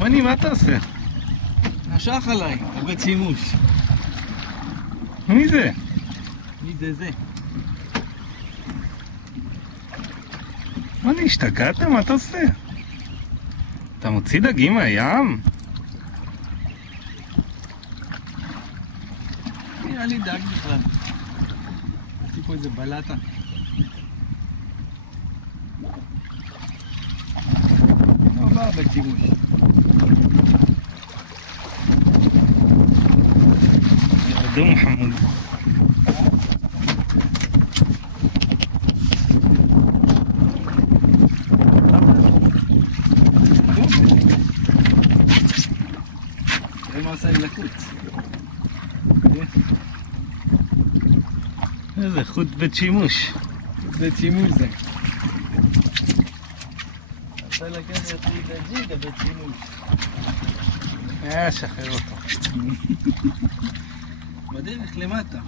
מני, מה אתה עושה? נשך עליי, עובד שימוש. מי זה? מי זה זה? מני, השתגעת? מה אתה עושה? אתה מוציא דגים מהים? נראה לי דג בכלל. עשיתי פה איזה בלטה. לא בא עובד שימוש. אדום חמוד. תראה מה עושה לי לקוץ. איזה חוט בית שימוש. בית שימוש זה. עושה לקחת לי את הג'יגה בית שימוש. שחרר אותו. בדרך למטה.